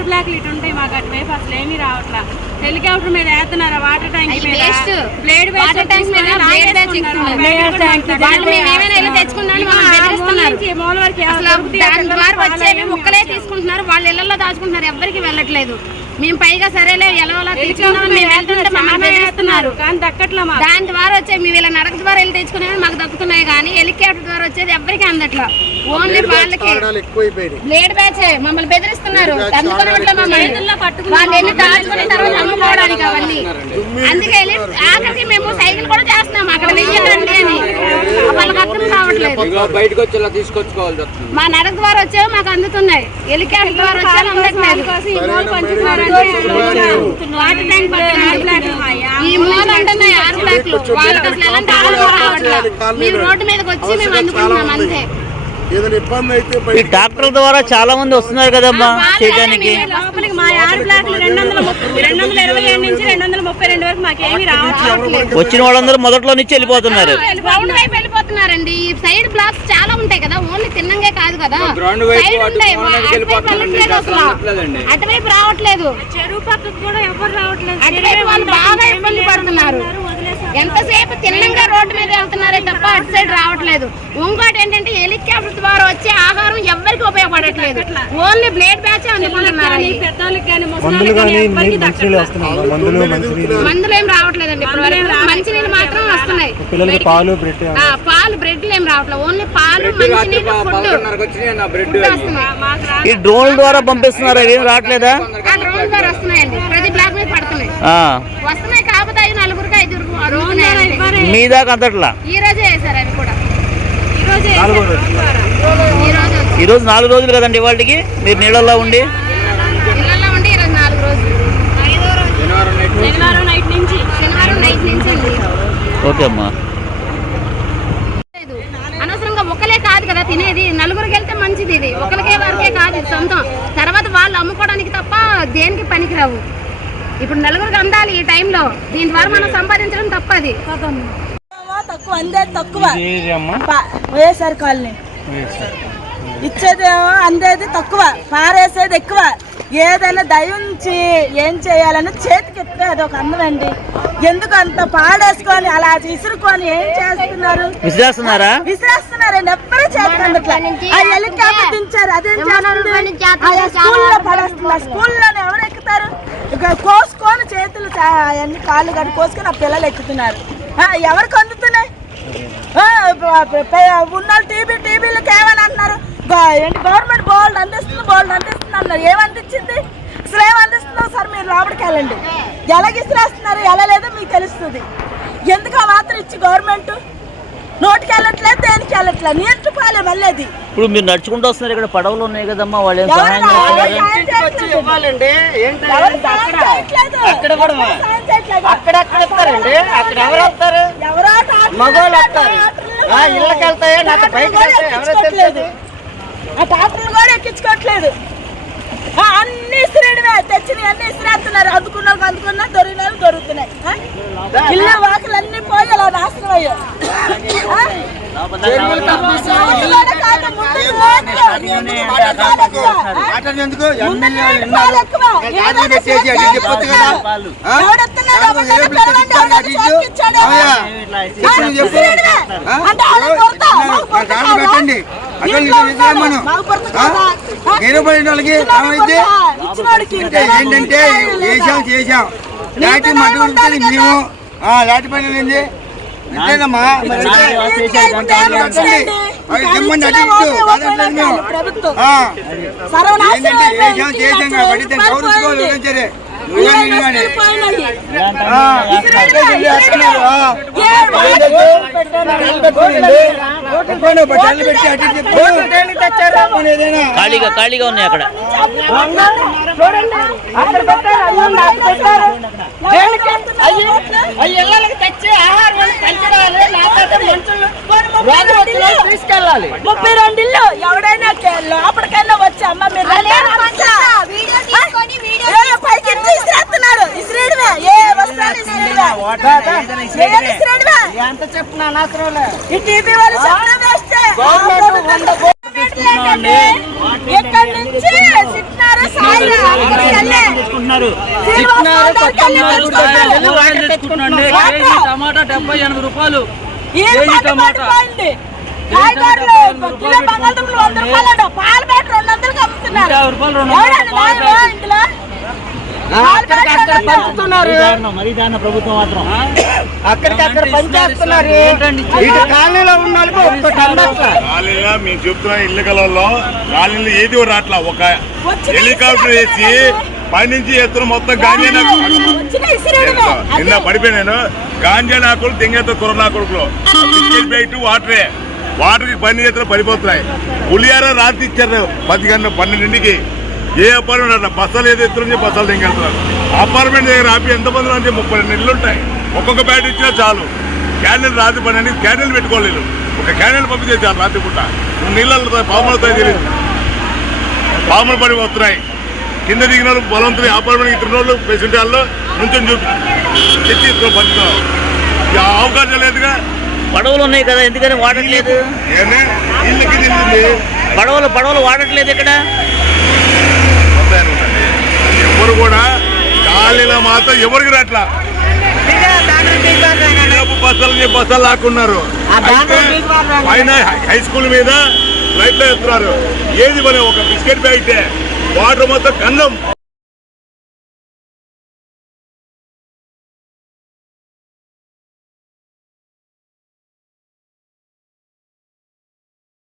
ఆరు బ్లాక్లు ఇటు ఉంటాయి మాకు అటువైపు అసలు ఏమీ రావట్లా. హెలికాప్టర్ మీద వేస్తున్నారు water tank. Blade water tank మీద బ్లేడ్ వచ్చేవి ముక్కలే తీసుకుంటున్నారు. వాళ్ళ ఇళ్ళలో దాచుకుంటున్నారు. ఎవ్వరికి వెళ్ళట్లేదు. మేము పైగా సరేలే ఎలా మాకు. దాని ద్వారా వచ్చే మేము ఇలా నడక ద్వారా వెళ్ళి తెచ్చుకునేవి మాకు దక్కుతున్నాయి కానీ హెలికాప్టర్ ద్వారా వచ్చేది ఎవరికి అందట్లా. ఓన్లీ వాళ్ళకి. బ్లేడ్ బ్యాచ్ మమ్మల్ని బెదిరిస్తున్నారు. వాళ్ళు వెళ్ళి తర్వాత అమ్ముకోవడానికి అవన్నీ. అందుకే ఆఖరికి మేము సైకిల్ కూడా చేస్తున్నాం. అక్కడ బయటకు వచ్చి మా నడక ద్వారా వచ్చేవి మాకు అందుతున్నాయి. హెలికాప్టర్ ద్వారా వచ్చేవి అందట్లేదు కోసం ఈ వాటర్ ట్యాంక్ అంటున్నాయి. ఆరు వాళ్ళకి అసలు ఎలాంటి రావట్లేదు రోడ్డు మీదకి వచ్చి మేము అందుకుంటున్నాం అంతే. ద్వారా చాలా మంది వస్తున్నారు కదమ్మా చేయడానికి. రెండు వందల ఇరవై ఏడు నుంచి రెండు వందల ముప్పై రెండు వరకు రావట్లేదు. వచ్చిన వాళ్ళందరూ మొదట్లో నుంచి వెళ్ళిపోతున్నారు. గ్రౌండ్ వైపు వెళ్ళిపోతున్నారండి. ఈ సైడ్ బ్లాక్స్ చాలా ఉంటాయి కదా. ఓన్లీ తిన్నంగే కాదు కదా. సైడ్ ఉంటాయి. అటువైపు రావట్లేదు. చెరువు పక్కకు కూడా ఎవరు రావట్లేదు. అటువైపు వాళ్ళు బాగా ఇబ్బంది పడుతున్నారు. ఎంతసేపు తిన్నంగా రోడ్డు మీద వెళ్తున్నారే తప్ప అటు సైడ్ రావట్లేదు. ఇంకోటి ఏంటంటే హెలికాప్టర్ ద్వారా ఓన్లీ బ్లేడ్ బ్యాచ్ మందులు ఏం రావట్లేదండి మంచినీళ్ళు మాత్రం వస్తున్నాయి. పిల్లలకి పాలు బ్రెడ్ ఆ, పాలు బ్రెడ్లు ఏం రావట్లేదు. ఓన్లీ పాలు మంచినీళ్ళు ఫుడ్. వస్తున్నాయి. ఈ డ్రోన్ల ద్వారా పంపిస్తున్నారు. ఏం రావట్లేదా? ఆ డ్రోన్ ద్వారా వస్తున్నాయండి. ప్రతి బ్లాక్ మీద పడుతున్నాయి. ఆ, వస్తున్నాయి కాకపోతే అవి నలుగురికి అంతే. మీ దాకా అంతట్లా? ఈ రోజే వేశారు అవి కూడా. ఈ రోజే నాలుగో రోజు. ఈ రోజు వచ్చి ఈ రోజు నాలుగు రోజులు కదండి వాళ్ళకి మీరు నీళ్ళల్లో ఉండి? ఓకే అమ్మా. అనవసరంగా ఒకలే కాదు కదా తినేది. నలుగురికి వెళ్తే మంచిది ఇది. ఒకరికే వరకే కాదు ఇది సొంతం. తర్వాత వాళ్ళు అమ్ముకోవడానికి తప్ప దేనికి పనికిరావు. ఇప్పుడు నలుగురికి అందాలి ఈ టైంలో. దీని ద్వారా మనం సంపాదించడం తప్పది. తక్కువ అందేది తక్కువ. వైఎస్ఆర్ కాలనీ. ఇచ్చేదేమో అందేది తక్కువ పారేసేది ఎక్కువ. ఏదైనా దయించి ఏం చేయాలని చేతికి ఎత్తే అది ఒక అందమండి ఎందుకు అంత పాడేసుకొని అలా విసురుకొని ఏం చేస్తున్నారు? విసిరేస్తున్నారా? విసిరేస్తున్నారండి ఎప్పుడూ చేస్తున్నారు. ఆ హెలికాప్టర్ దించారు అదేం చేస్తుంది? ఆ స్కూల్లో పడేస్తుంది ఆ స్కూల్లోనే ఎవరు ఎక్కుతారు? ఇక కోసుకొని చేతులు అవన్నీ కాళ్ళు కట్టి కోసుకొని ఆ పిల్లలు ఎక్కుతున్నారు. ఆ, ఎవరికి అందుతున్నాయి? ఉన్న టీబీ ఏమని అంటున్నారు గ- ఏంటి గవర్నమెంట్ బోల్డ్ అందిస్తుంది బోల్డ్ అందిస్తుంది అన్నారు. ఏం అందించింది? అసలు ఏం అందిస్తుందో సార్ మీరు లోపలికి వెళ్ళండి ఎలా ఇసిరేస్తున్నారు ఎలా లేదో మీకు తెలుస్తుంది. ఎందుకు ఆ మాత్రం ఇచ్చి గవర్నమెంట్ నోటికి వెళ్ళట్లేదు దేనికి వెళ్ళట్లేదు నీటి పాలే మళ్ళీ అది ఇప్పుడు మీరు నడుచుకుంటూ వస్తున్నారు ఇక్కడ పడవలు ఉన్నాయి కదమ్మా వాళ్ళు సహాయం మగవాళ్ళు వస్తారు, ఇళ్ళకి వెళ్తాయి, లేకపోతే టాటలు బయటకు కూడా వెళ్తాయి, ఎవరో ఎక్కించుకోవట్లేదు. ఆ టాటలు కూడా ఎక్కించుకోవట్లేదు. ఆ, అన్ని ఇసిరేయడమే. తెచ్చిన అన్ని ఇసిరేస్తున్నారు. అందుకున్న అందుకున్నా దొరికిన దొరుకుతున్నాయి? ఇల్లు వాకిలు అన్ని పోయి అలా నాశనం అయ్యాయి. కాదా? పెట్టండి అక్కడ ఇంట్లో ఇక్కడ ఇచ్చేయమను. ఉన్నాడు. మాకు కొరత ఆ? కాదా? ఆ? గేదె పడిన వాళ్ళకి ఏంటంటే చేసాం చేసాం లాటి మట్టి ఉంటుంది మేము లాటి పని ఏంది అంతేనమ్మా. ప్రభుత్వం. సర్వనాశనం అయిపోయింది. ఖాళీగా ఖాళీగా ఉన్నాయి అక్కడ. అయ్యి అక్కడ పెట్టారు. అయ్యి అయ్యి ఇళ్ళకి తెచ్చి ఆహారం వండి పంచడాలి లేకపోతే మనుషులు రోడ్డు వచ్చిన తీసుకెళ్ళాలి ముప్పై రెండు ఇల్లు ఎవడైనా లోపలికైనా వచ్చి అమ్మ మీరు ఎంత చెప్పిన అనవసరంలే. ఈ టీవీ వాళ్ళు చాలా టమాటా డెబ్బై ఎనభై రూపాయలు. టమాటా ప్రభుత్వం మాత్రం? అక్కడికక్కడ పంచేస్తున్నారు ఏంటండి? ఇటు కాలనీలో ఉన్న మేము చెప్తున్న ఇల్లు కలలో గాలిలో ఏది కూడా రాట్లా. ఒక హెలికాప్టర్ వేసి పైనుంచి ఎత్తున మొత్తం గాంజా. నిన్న పడిపోయినాను గాంజా నాకులు తెంగేత కొడుకులు బిస్కెట్ బయట వాటరే వాటర్ పని చేతులు పడిపోతున్నాయి. పులియార రాత్రి ఇచ్చారు పది గంటల పన్నెండింటికి. ఏ అపార్ట్మెంట్ బస్సులు ఏదో ఎత్తున బస్సులు తెంగెళ్తున్నారు అపార్ట్మెంట్ దగ్గర ఆపి ఎంతమంది అంటే ముప్పై రెండు ఇళ్ళు ఉంటాయి. ఒక్కొక్క బ్యాట్ ఇచ్చినా చాలు. క్యాండిల్ రాత్రి పన్నెండు క్యాండిల్ పెట్టుకోలేదు. ఒక క్యాండిల్ పంపించేసారు రాత్రి పూట నీళ్ళు పాములతో తెలియదు పాములు పడి వస్తున్నాయి కింద దిగిన వాళ్ళు బలవంతులు అపార్ట్మెంట్ ఇతర వాళ్ళు పేషెంట్ వాళ్ళు నుంచొని చూపి ఎత్తి ఇతరులు పంచుతున్నారు అవకాశం లేదుగా. పడవలు ఉన్నాయి కదా ఎందుకని వాడట్లేదు? ఏమే? ఇళ్ళకి నిండింది పడవలు పడవలు వాడట్లేదు ఇక్కడ. ఎవరు కూడా గాలిలో మాత్రం ఎవరికి రాట్లా? బస్సులని బస్సులు లాక్కున్నారు. పైన హై స్కూల్ మీద లైట్లు ఎత్తున్నారు ఏది పని ఒక బిస్కెట్ ప్యాకెట్? వాటర్ మొత్తం కన్నం